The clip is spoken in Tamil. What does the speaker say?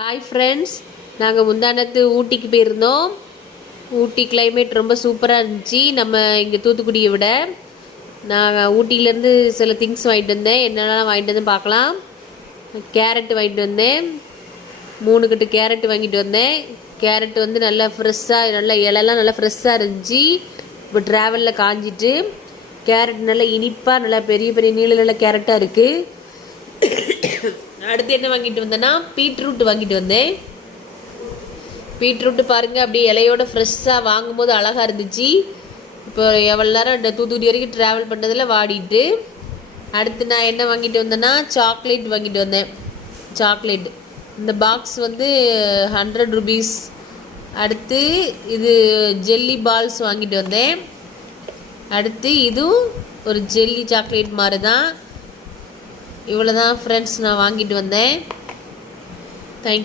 ஹாய் ஃப்ரெண்ட்ஸ், நாங்கள் முந்தானத்து ஊட்டிக்கு போயிருந்தோம். ஊட்டி கிளைமேட் ரொம்ப சூப்பராக இருந்துச்சு. நம்ம இங்கே தூத்துக்குடியை விட. நான் ஊட்டியிலேருந்து சில திங்ஸ் வாங்கிட்டு வந்தேன். என்னென்னலாம் வாங்கிட்டு வந்து பார்க்கலாம். கேரட் வாங்கிட்டு வந்தேன். 3 கட்டு கேரட் வாங்கிட்டு வந்தேன். கேரட் வந்து நல்லா ஃப்ரெஷ்ஷாக, நல்லா இலெல்லாம் நல்லா ஃப்ரெஷ்ஷாக இருந்துச்சு. இப்போ ட்ராவலில் காஞ்சிட்டு கேரட் நல்லா இனிப்பாக, நல்லா பெரிய பெரிய நீள கேரட்டாக இருக்குது. அடுத்து என்ன வாங்கிட்டு வந்தேன்னா பீட்ரூட் வாங்கிட்டு வந்தேன். பீட்ரூட்டு பாருங்கள், அப்படியே இலையோட ஃப்ரெஷ்ஷாக வாங்கும்போது அழகாக இருந்துச்சு. இப்போ எவ்வளோ நேரம் இந்த தூத்துக்குடி வரைக்கும் ட்ராவல் பண்ணதில் வாடிட்டு. அடுத்து நான் என்ன வாங்கிட்டு வந்தேன்னா சாக்லேட் வாங்கிட்டு வந்தேன். சாக்லேட் இந்த பாக்ஸ் வந்து 100 rupees. அடுத்து இது ஜெல்லி பால்ஸ் வாங்கிட்டு வந்தேன். அடுத்து இதுவும் ஒரு ஜெல்லி சாக்லேட் மாதிரி தான். இவ்வளோ தான் ஃப்ரெண்ட்ஸ் நான் வாங்கிட்டு வந்தேன். தேங்க்யூ.